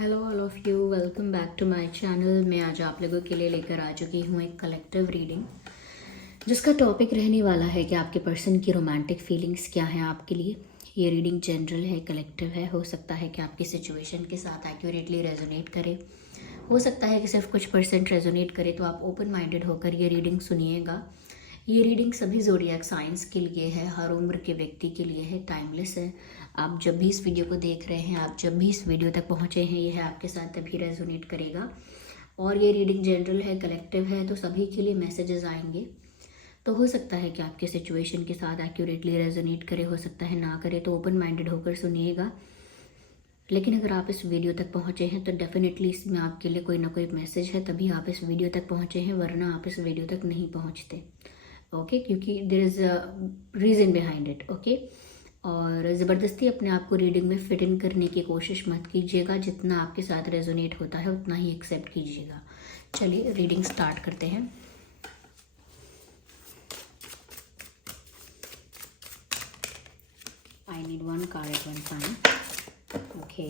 Hello all of you, welcome back to my channel. मैं आज आप लोगों के लिए लेकर आ चुकी हूँ एक कलेक्टिव रीडिंग, जिसका टॉपिक रहने वाला है कि आपके पर्सन की रोमांटिक फीलिंग्स क्या हैं आपके लिए। ये रीडिंग जनरल है, कलेक्टिव है। हो सकता है कि आपकी सिचुएशन के साथ एक्यूरेटली रेजोनेट करे, हो सकता है कि सिर्फ कुछ परसेंट रेजोनेट करे। तो आप ओपन माइंडेड होकर ये रीडिंग सुनिएगा। ये रीडिंग सभी ज़ोडिएक साइंस के लिए है, हर उम्र के व्यक्ति के लिए है, टाइमलेस है। आप जब भी इस वीडियो को देख रहे हैं, आप जब भी इस वीडियो तक पहुंचे हैं, ये है आपके साथ तभी रेजोनेट करेगा। और ये रीडिंग जनरल है, कलेक्टिव है, तो सभी के लिए मैसेजेस आएंगे। तो हो सकता है कि आपके सिचुएशन के साथ एक्यूरेटली रेजोनेट करे, हो सकता है ना करे। तो ओपन माइंडेड होकर सुनिएगा। लेकिन अगर आप इस वीडियो तक पहुंचे हैं तो डेफिनेटली इसमें आपके लिए कोई ना कोई मैसेज है, तभी आप इस वीडियो तक पहुंचे हैं, वरना आप इस वीडियो तक नहीं पहुंचते। ओके, क्योंकि there is a reason behind it. Okay, और ज़बरदस्ती अपने आप को रीडिंग में फिट इन करने की कोशिश मत कीजिएगा। जितना आपके साथ रेजोनेट होता है उतना ही एक्सेप्ट कीजिएगा। चलिए रीडिंग स्टार्ट करते हैं। I need one card at one time. Okay,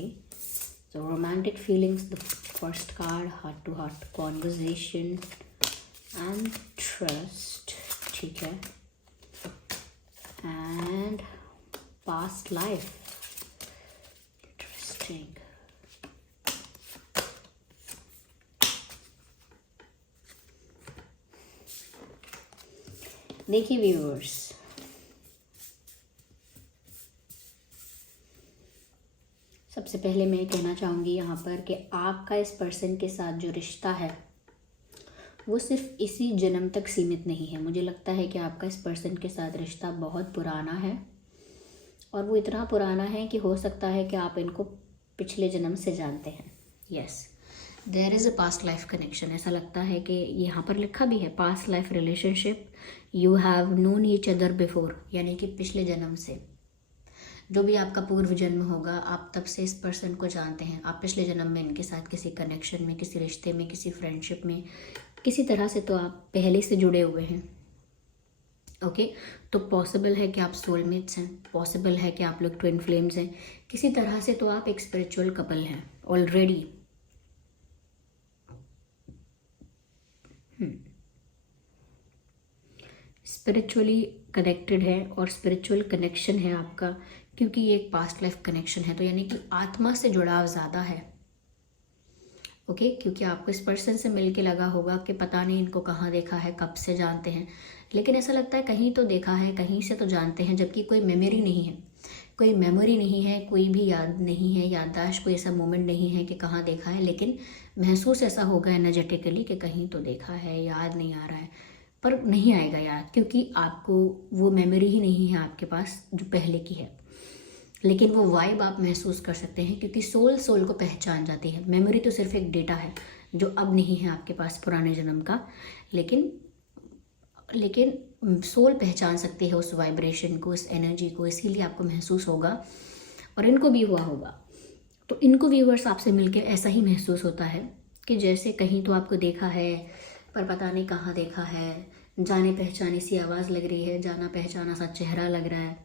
so romantic feelings, the first card, heart to heart conversation and trust, ठीक है, and past life, interesting. देखिए व्यूअर्स, सबसे पहले मैं कहना चाहूँगी यहाँ पर कि आपका इस पर्सन के साथ जो रिश्ता है वो सिर्फ इसी जन्म तक सीमित नहीं है। मुझे लगता है कि आपका इस पर्सन के साथ रिश्ता बहुत पुराना है, और वो इतना पुराना है कि हो सकता है कि आप इनको पिछले जन्म से जानते हैं। Yes, there is a past life connection. ऐसा लगता है कि यहाँ पर लिखा भी है, past life relationship, you have known each other before, यानी कि पिछले जन्म से जो भी आपका पूर्व जन्म होगा, आप तब से इस पर्सन को जानते हैं। आप पिछले जन्म में इनके साथ किसी कनेक्शन में, किसी रिश्ते में, किसी फ्रेंडशिप में, किसी तरह से तो आप पहले से जुड़े हुए हैं। ओके, तो पॉसिबल है कि आप सोलमेट्स हैं, पॉसिबल है कि आप लोग ट्विन फ्लेम्स हैं, किसी तरह से तो आप एक स्पिरिचुअल कपल हैं ऑलरेडी। स्पिरिचुअली कनेक्टेड है और स्पिरिचुअल कनेक्शन है आपका, क्योंकि ये एक पास्ट लाइफ कनेक्शन है। तो यानी कि आत्मा से जुड़ाव ज़्यादा है। ओके, क्योंकि आपको इस पर्सन से मिल के लगा होगा कि पता नहीं इनको कहाँ देखा है, कब से जानते हैं, लेकिन ऐसा लगता है कहीं तो देखा है, कहीं से तो जानते हैं, जबकि कोई मेमोरी नहीं है, कोई मेमोरी नहीं है, कोई भी याद नहीं है, याददाश्त, कोई ऐसा मोमेंट नहीं है कि कहाँ देखा है। लेकिन महसूस ऐसा होगा एनर्जेटिकली कि कहीं तो देखा है, याद नहीं आ रहा है, पर नहीं आएगा याद, क्योंकि आपको वो मेमोरी ही नहीं है आपके पास जो पहले की है। लेकिन वो वाइब आप महसूस कर सकते हैं, क्योंकि सोल को पहचान जाती है। मेमोरी तो सिर्फ एक डेटा है जो अब नहीं है आपके पास, पुराने जन्म का, लेकिन सोल पहचान सकती है उस वाइब्रेशन को, उस एनर्जी को, इसीलिए आपको महसूस होगा, और इनको भी हुआ होगा। तो इनको व्यूअर्स आपसे मिलके ऐसा ही महसूस होता है कि जैसे कहीं तो आपको देखा है, पर पता नहीं कहाँ देखा है, जाने पहचानी सी आवाज़ लग रही है, जाना पहचाना सा चेहरा लग रहा है।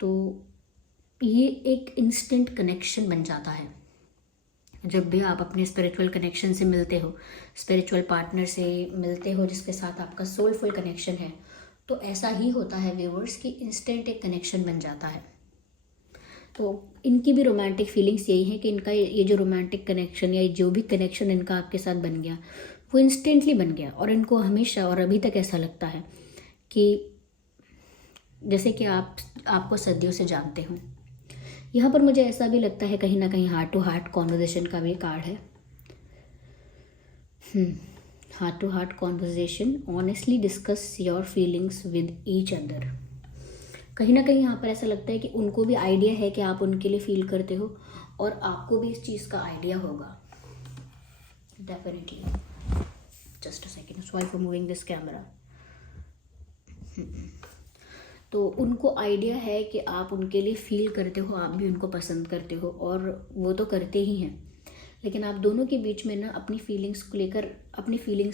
तो ये एक इंस्टेंट कनेक्शन बन जाता है। जब भी आप अपने स्पिरिचुअल कनेक्शन से मिलते हो, स्पिरिचुअल पार्टनर से मिलते हो जिसके साथ आपका सोलफुल कनेक्शन है, तो ऐसा ही होता है व्यूअर्स कि इंस्टेंट एक कनेक्शन बन जाता है। तो इनकी भी रोमांटिक फीलिंग्स यही है कि इनका ये जो रोमांटिक कनेक्शन या जो भी कनेक्शन इनका आपके साथ बन गया वो इंस्टेंटली बन गया, और इनको हमेशा और अभी तक ऐसा लगता है कि जैसे कि आपको सदियों से जानते हो। यहाँ पर मुझे ऐसा भी लगता है कहीं ना कहीं हार्ट टू हार्ट कॉन्वर्जेशन का भी कार्ड है। Heart to heart conversation, honestly discuss your feelings with each other. कहीं ना कहीं यहाँ पर ऐसा लगता है कि उनको भी आइडिया है कि आप उनके लिए फील करते हो, और आपको भी इस चीज़ का आइडिया होगा definitely. Just a second, sorry for moving this camera. तो उनको आइडिया है कि आप उनके लिए फील करते हो, आप भी उनको पसंद करते हो, और वो तो करते ही हैं। लेकिन आप दोनों के बीच में ना अपनी फीलिंग्स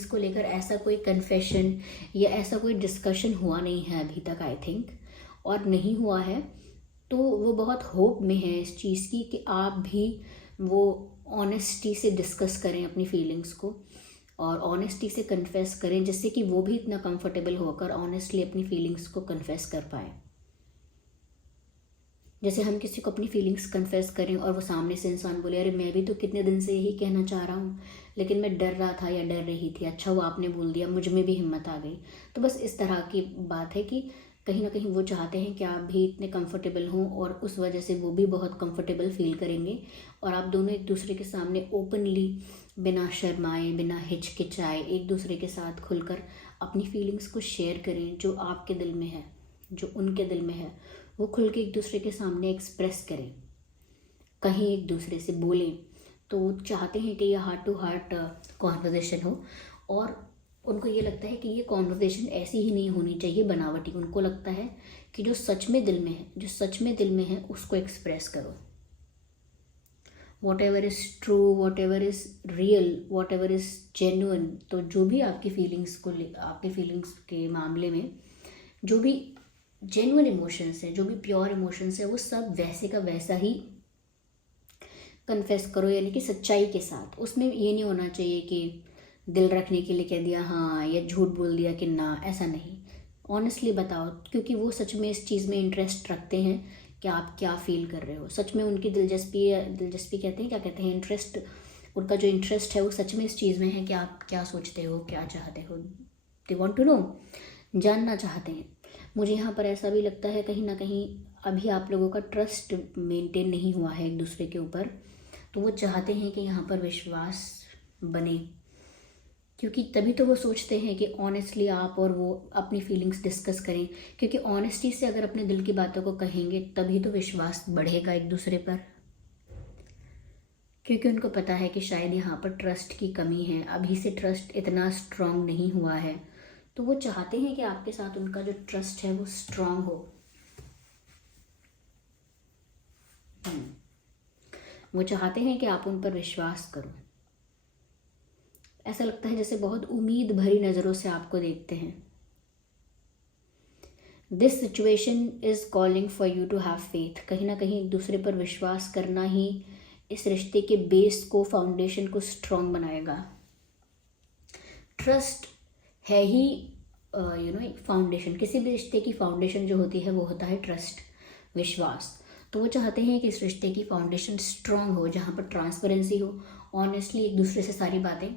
को लेकर ऐसा कोई कन्फेशन या ऐसा कोई डिस्कशन हुआ नहीं है अभी तक, आई थिंक, और नहीं हुआ है तो वो बहुत होप में है इस चीज़ की कि आप भी वो ऑनेस्टी से डिस्कस करें अपनी फीलिंग्स को और ऑनेस्टी से कन्फेस करें, जिससे कि वो भी इतना कंफर्टेबल होकर ऑनेस्टली अपनी फीलिंग्स को कन्फेस कर पाए। जैसे हम किसी को अपनी फीलिंग्स कन्फेस करें और वो सामने से इंसान बोले अरे मैं भी तो कितने दिन से यही कहना चाह रहा हूँ, लेकिन मैं डर रहा था या डर रही थी, अच्छा वो आपने बोल दिया, मुझ में भी हिम्मत आ गई। तो बस इस तरह की बात है कि कहीं ना कहीं वो चाहते हैं कि आप भी इतने कंफर्टेबल हों और उस वजह से वो भी बहुत कंफर्टेबल फील करेंगे और आप दोनों एक दूसरे के सामने ओपनली, बिना शर्माए, बिना हिचकिचाए, एक दूसरे के साथ खुलकर अपनी फीलिंग्स को शेयर करें। जो आपके दिल में है, जो उनके दिल में है, वो खुल के एक दूसरे के सामने एक्सप्रेस करें, कहीं एक दूसरे से बोलें। तो वो चाहते हैं कि ये हार्ट टू हार्ट कॉन्वर्जेसन हो और उनको ये लगता है कि ये कॉन्वर्जेसन ऐसी ही नहीं होनी चाहिए बनावटी। उनको लगता है कि जो सच में दिल में है, जो सच में दिल में है उसको एक्सप्रेस करो। What ever is true, what ever is real, what ever is genuine. तो जो भी आपकी फीलिंग्स को, आपकी फीलिंग्स के मामले में जो भी जेन्युइन इमोशंस है, जो भी प्योर इमोशंस है, वो सब वैसे का वैसा ही कन्फेस करो, यानी कि सच्चाई के साथ। उसमें ये नहीं होना चाहिए कि दिल रखने के लिए कह दिया हाँ, या झूठ बोल दिया कि ना, ऐसा नहीं। ऑनेस्टली बताओ, क्योंकि वो सच में इस चीज़ में इंटरेस्ट रखते हैं कि आप क्या फील कर रहे हो। सच में उनकी दिलचस्पी कहते हैं, क्या कहते हैं, इंटरेस्ट। उनका जो इंटरेस्ट है वो सच में इस चीज़ में है कि आप क्या सोचते हो, क्या चाहते हो। दे वॉन्ट टू नो, जानना चाहते हैं। मुझे यहाँ पर ऐसा भी लगता है कहीं ना कहीं अभी आप लोगों का ट्रस्ट मेंटेन नहीं हुआ है एक दूसरे के ऊपर, तो वो चाहते हैं कि यहाँ पर विश्वास बने, क्योंकि तभी तो वो सोचते हैं कि ऑनेस्टली आप और वो अपनी फीलिंग्स डिस्कस करें। क्योंकि ऑनेस्टी से अगर अपने दिल की बातों को कहेंगे तभी तो विश्वास बढ़ेगा एक दूसरे पर। क्योंकि उनको पता है कि शायद यहाँ पर ट्रस्ट की कमी है, अभी से ट्रस्ट इतना स्ट्रांग नहीं हुआ है। तो वो चाहते हैं कि आपके साथ उनका जो ट्रस्ट है वो स्ट्रांग हो। वो चाहते हैं कि आप उन पर विश्वास करो। ऐसा लगता है जैसे बहुत उम्मीद भरी नज़रों से आपको देखते हैं। This situation is calling for you to have faith. कहीं ना कहीं एक दूसरे पर विश्वास करना ही इस रिश्ते के बेस को, फाउंडेशन को स्ट्रांग बनाएगा। ट्रस्ट है ही एक फाउंडेशन। किसी भी रिश्ते की फाउंडेशन जो होती है वो होता है ट्रस्ट, विश्वास। तो वो चाहते हैं कि इस रिश्ते की फाउंडेशन स्ट्रांग हो, जहाँ पर ट्रांसपेरेंसी हो, ऑनेस्टली एक दूसरे से सारी बातें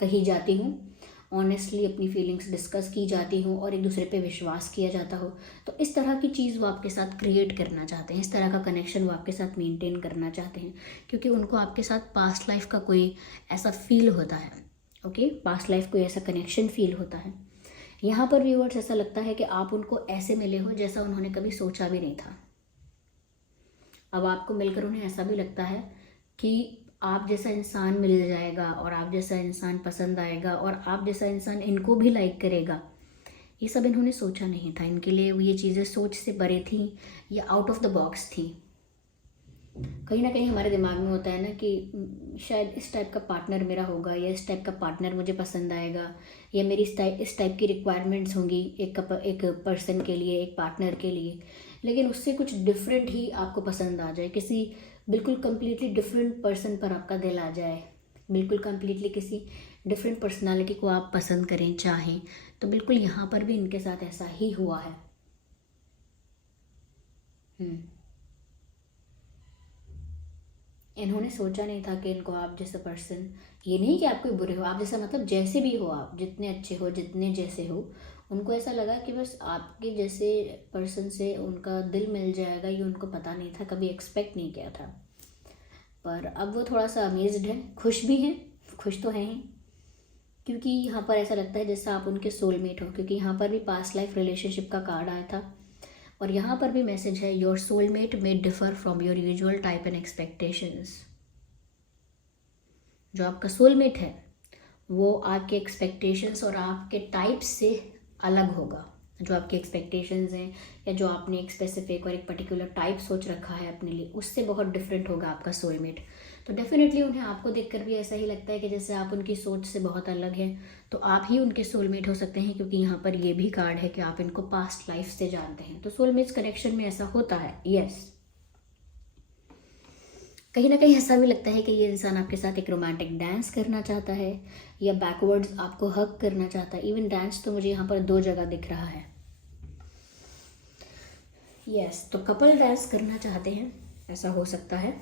कही जाती हूँ, ऑनेस्टली अपनी फीलिंग्स डिस्कस की जाती हूँ और एक दूसरे पे विश्वास किया जाता हो। तो इस तरह की चीज़ वो आपके साथ क्रिएट करना चाहते हैं, इस तरह का कनेक्शन वो आपके साथ मेंटेन करना चाहते हैं, क्योंकि उनको आपके साथ पास्ट लाइफ का कोई ऐसा फील होता है। ओके, पास्ट लाइफ कोई ऐसा कनेक्शन फील होता है। यहाँ पर व्यूअर्स ऐसा लगता है कि आप उनको ऐसे मिले हो जैसा उन्होंने कभी सोचा भी नहीं था। अब आपको मिलकर उन्हें ऐसा भी लगता है कि आप जैसा इंसान मिल जाएगा और आप जैसा इंसान पसंद आएगा और आप जैसा इंसान इनको भी लाइक करेगा। ये सब इन्होंने सोचा नहीं था, इनके लिए ये चीज़ें सोच से परे थी या आउट ऑफ द बॉक्स थी। कहीं ना कहीं हमारे दिमाग में होता है ना कि शायद इस टाइप का पार्टनर मेरा होगा, या इस टाइप का पार्टनर मुझे पसंद आएगा, या मेरी इस टाइप की रिक्वायरमेंट्स होंगी एक पर्सन के लिए, एक पार्टनर के लिए। लेकिन उससे कुछ डिफरेंट ही आपको पसंद आ जाए, किसी बिल्कुल कम्प्लीटली डिफरेंट पर्सन पर आपका दिल आ जाए, बिल्कुल कम्प्लीटली किसी डिफरेंट पर्सनालिटी को आप पसंद करें, चाहें। तो बिल्कुल यहाँ पर भी इनके साथ ऐसा ही हुआ है। इन्होंने सोचा नहीं था कि इनको आप जैसा पर्सन, ये नहीं कि आप कोई बुरे हो, आप जैसा मतलब जैसे भी हो, आप जितने अच्छे हो, जितने जैसे हो, उनको ऐसा लगा कि बस आपके जैसे पर्सन से उनका दिल मिल जाएगा, ये उनको पता नहीं था, कभी एक्सपेक्ट नहीं किया था। पर अब वो थोड़ा सा अमेज्ड है, खुश भी हैं, खुश तो हैं ही, क्योंकि यहाँ पर ऐसा लगता है जैसा आप उनके सोलमेट हो। क्योंकि यहाँ पर भी पास्ट लाइफ रिलेशनशिप का कार्ड आया था और यहाँ पर भी मैसेज है, your soulmate may differ from your usual type and expectations. जो आपका सोलमेट है वो आपके एक्सपेक्टेशंस और आपके टाइप से अलग होगा। जो आपके एक्सपेक्टेशंस हैं या जो आपने एक स्पेसिफिक और एक पर्टिकुलर टाइप सोच रखा है अपने लिए, उससे बहुत डिफरेंट होगा आपका सोलमेट। तो डेफिनेटली उन्हें आपको देखकर भी ऐसा ही लगता है कि जैसे आप उनकी सोच से बहुत अलग हैं, तो आप ही उनके सोलमेट हो सकते हैं। क्योंकि यहाँ पर ये भी कार्ड है कि आप इनको पास्ट लाइफ से जानते हैं। तो सोलमेट्स कनेक्शन में ऐसा होता है, यस। कहीं ना कहीं ऐसा भी लगता है कि ये इंसान आपके साथ एक रोमांटिक डांस करना चाहता है या बैकवर्ड्स आपको हग करना चाहता है। इवन डांस तो मुझे यहाँ पर 2 जगह दिख रहा है। यस, तो कपल डांस करना चाहते हैं, ऐसा हो सकता है।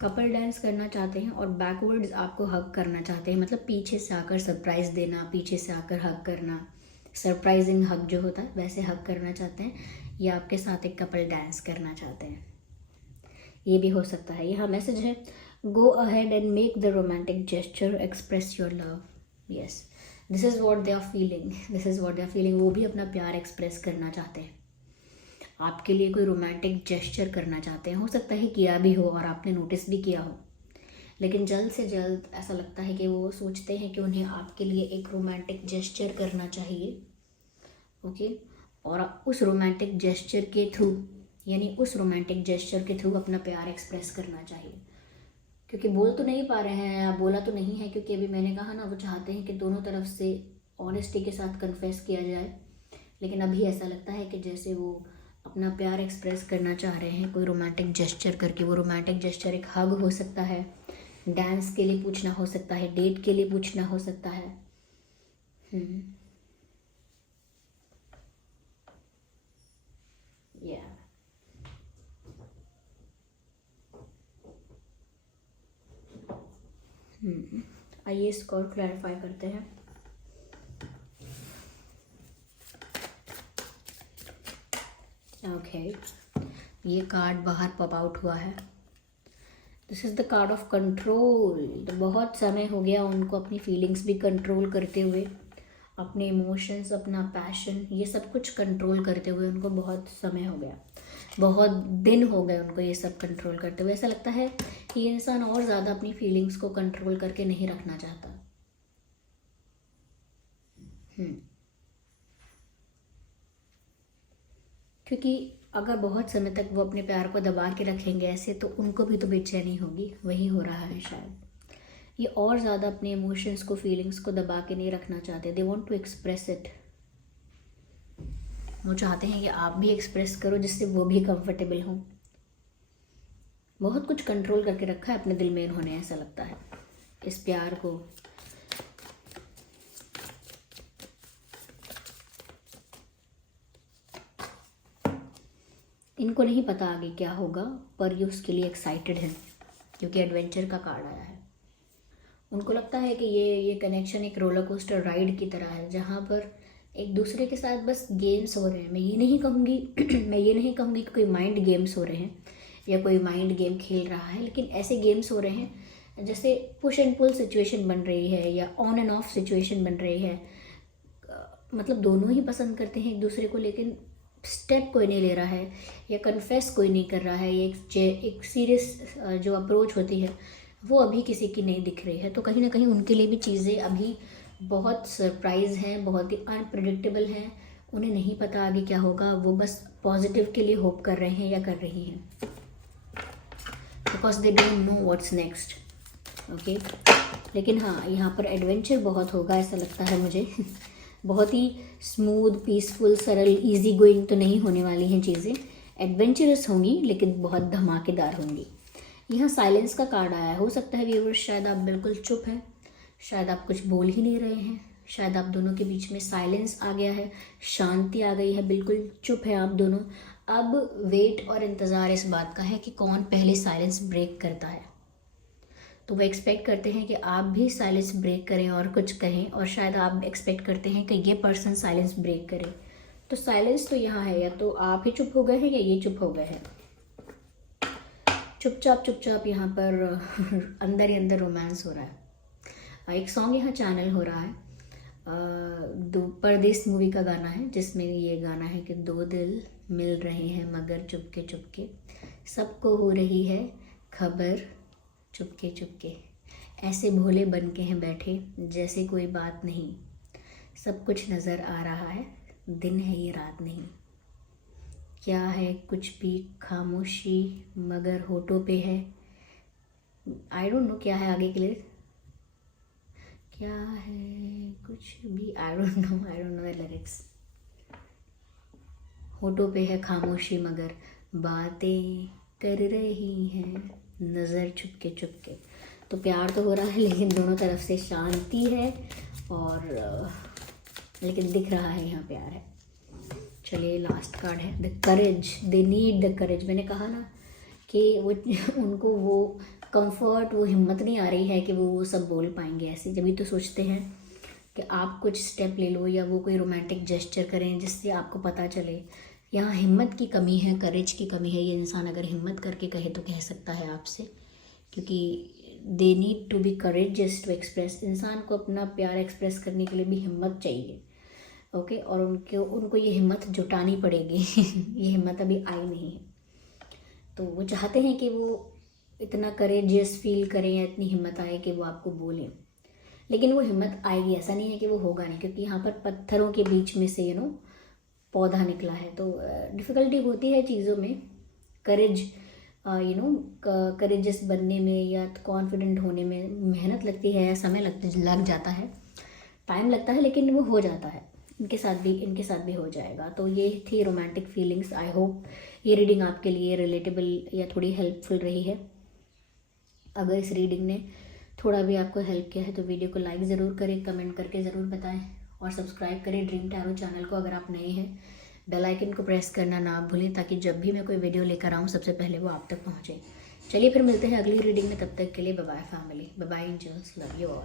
कपल डांस करना चाहते हैं और बैकवर्ड्स आपको हग करना चाहते हैं, मतलब पीछे से आकर सरप्राइज देना, पीछे से आकर हग करना, सरप्राइजिंग हग जो होता है वैसे हग करना चाहते हैं, या आपके साथ एक कपल डांस करना चाहते हैं। ये भी हो सकता है। यहाँ मैसेज है, go ahead and make the romantic gesture, express your love. Yes, this is what they are feeling, this is what they are feeling. वो भी अपना प्यार एक्सप्रेस करना चाहते हैं, आपके लिए कोई रोमांटिक जेस्चर करना चाहते हैं। हो सकता है किया भी हो और आपने नोटिस भी किया हो, लेकिन जल्द से जल्द ऐसा लगता है कि वो सोचते हैं कि उन्हें आपके लिए एक रोमांटिक जेस्चर करना चाहिए। ओके, और उस रोमांटिक जेस्चर के थ्रू, यानी उस रोमांटिक जेस्चर के थ्रू अपना प्यार एक्सप्रेस करना चाहिए। क्योंकि बोल तो नहीं पा रहे हैं, या बोला तो नहीं है, क्योंकि अभी मैंने कहा ना, वो चाहते हैं कि दोनों तरफ से ऑनेस्टी के साथ कन्फेस किया जाए। लेकिन अभी ऐसा लगता है कि जैसे वो अपना प्यार एक्सप्रेस करना चाह रहे हैं कोई रोमांटिक जेस्चर करके। वो रोमांटिक जेस्चर एक हग हो सकता है, डांस के लिए पूछना हो सकता है, डेट के लिए पूछना हो सकता है। या आइए इसको और क्लैरिफाई करते हैं। ओके, ये कार्ड बाहर पॉप आउट हुआ है। This is the card of control. तो बहुत समय हो गया उनको अपनी फीलिंग्स भी कंट्रोल करते हुए, अपने इमोशंस, अपना पैशन, ये सब कुछ कंट्रोल करते हुए उनको बहुत समय हो गया, बहुत दिन हो गए उनको ये सब कंट्रोल करते हुए। ऐसा लगता है कि ये इंसान और ज़्यादा अपनी फीलिंग्स को कंट्रोल करके नहीं रखना चाहता। क्योंकि अगर बहुत समय तक वो अपने प्यार को दबा के रखेंगे ऐसे, तो उनको भी तो बेचैनी होगी। वही हो रहा है शायद। ये और ज़्यादा अपने इमोशंस को, फीलिंग्स को दबा के नहीं रखना चाहते। They want to express it. वो चाहते हैं कि आप भी एक्सप्रेस करो, जिससे वो भी कंफर्टेबल हों। बहुत कुछ कंट्रोल करके रखा है अपने दिल में इन्होंने, ऐसा लगता है इस प्यार को। इनको नहीं पता आगे क्या होगा, पर ये उसके लिए एक्साइटेड है, क्योंकि एडवेंचर का कार्ड आया है। उनको लगता है कि ये कनेक्शन एक रोलर कोस्टर राइड की तरह है, जहाँ पर एक दूसरे के साथ बस गेम्स हो रहे हैं। मैं ये नहीं कहूँगी मैं ये नहीं कहूँगी कि कोई माइंड गेम्स हो रहे हैं या कोई माइंड गेम खेल रहा है, लेकिन ऐसे गेम्स हो रहे हैं जैसे पुश एंड पुल सिचुएशन बन रही है, या ऑन एंड ऑफ सिचुएशन बन रही है। मतलब दोनों ही पसंद करते हैं एक दूसरे को, लेकिन स्टेप कोई नहीं ले रहा है, या कन्फेस कोई नहीं कर रहा है। ये एक सीरियस जो अप्रोच होती है वो अभी किसी की नहीं दिख रही है। तो कहीं ना कहीं उनके लिए भी चीज़ें अभी बहुत सरप्राइज़ हैं, बहुत ही अनप्रिडिक्टेबल हैं। उन्हें नहीं पता आगे क्या होगा, वो बस पॉजिटिव के लिए होप कर रहे हैं या कर रही हैं, because they don't know what's next. Okay, लेकिन हाँ, यहाँ पर एडवेंचर बहुत होगा ऐसा लगता है मुझे। बहुत ही स्मूथ, पीसफुल, सरल, इजी गोइंग तो नहीं होने वाली हैं चीज़ें। एडवेंचरस होंगी, लेकिन बहुत धमाकेदार होंगी। यहाँ साइलेंस का कार्ड आया है। हो सकता है व्यूअर्स शायद आप बिल्कुल चुप हैं, शायद आप कुछ बोल ही नहीं रहे हैं, शायद आप दोनों के बीच में साइलेंस आ गया है, शांति आ गई है, बिल्कुल चुप है आप दोनों। अब वेट और इंतज़ार इस बात का है कि कौन पहले साइलेंस ब्रेक करता है। तो वो एक्सपेक्ट करते हैं कि आप भी साइलेंस ब्रेक करें और कुछ कहें, और शायद आप एक्सपेक्ट करते हैं कि ये पर्सन साइलेंस ब्रेक करे। तो साइलेंस तो यहाँ है, या तो आप ही चुप हो गए हैं या ये चुप हो गए हैं। चुपचाप चुपचाप यहाँ पर अंदर ही अंदर रोमांस हो रहा है। एक सॉन्ग यहाँ चैनल हो रहा है, परदेस मूवी का गाना है, जिसमें ये गाना है कि 2 दिल मिल रहे हैं मगर चुपके चुपके, सबको हो रही है खबर चुपके चुपके, ऐसे भोले बन के हैं बैठे जैसे कोई बात नहीं, सब कुछ नज़र आ रहा है, दिन है ये रात नहीं, क्या है कुछ भी खामोशी मगर होठों पे है। आई डोंट नो क्या है आगे के लिए, क्या है कुछ भी, I don't know the lyrics. होठों पे है खामोशी मगर बातें कर रही हैं नज़र चुपके चुपके। तो प्यार तो हो रहा है लेकिन दोनों तरफ से शांति है और लेकिन दिख रहा है यहाँ प्यार है। चलिए लास्ट कार्ड है the courage, they need the courage. मैंने कहा ना कि वो उनको वो कंफर्ट, वो हिम्मत नहीं आ रही है कि वो सब बोल पाएंगे ऐसे। जब भी तो सोचते हैं कि आप कुछ स्टेप ले लो या वो कोई रोमांटिक जेस्चर करें जिससे आपको पता चले। यहाँ हिम्मत की कमी है, करेज की कमी है। ये इंसान अगर हिम्मत करके कहे तो कह सकता है आपसे, क्योंकि they need to be courageous to express. इंसान को अपना प्यार एक्सप्रेस करने के लिए भी हिम्मत चाहिए, ओके। और उनको ये हिम्मत जुटानी पड़ेगी ये हिम्मत अभी आई नहीं है। तो वो चाहते हैं कि वो इतना करेजियस फील करें या इतनी हिम्मत आए कि वो आपको बोलें, लेकिन वो हिम्मत आएगी। ऐसा नहीं है कि वो होगा नहीं, क्योंकि यहाँ पर पत्थरों के बीच में से पौधा निकला है। तो डिफ़िकल्टी होती है चीज़ों में, करेज करेजियस बनने में या कॉन्फिडेंट होने में मेहनत लगती है, समय लग जाता है, टाइम लगता है, लेकिन वो हो जाता है। इनके साथ भी हो जाएगा। तो ये थी रोमांटिक फीलिंग्स। आई होप ये रीडिंग आपके लिए रिलेटेबल या थोड़ी हेल्पफुल रही है। अगर इस रीडिंग ने थोड़ा भी आपको हेल्प किया है तो वीडियो को लाइक ज़रूर करें, कमेंट करके ज़रूर बताएं और सब्सक्राइब करें ड्रीम टैरो चैनल को अगर आप नए हैं। बेल आइकन को प्रेस करना ना भूलें ताकि जब भी मैं कोई वीडियो लेकर आऊँ सबसे पहले वो आप तक पहुँचे। चलिए फिर मिलते हैं अगली रीडिंग में, तब तक के लिए bye bye family, bye bye angels, love you all.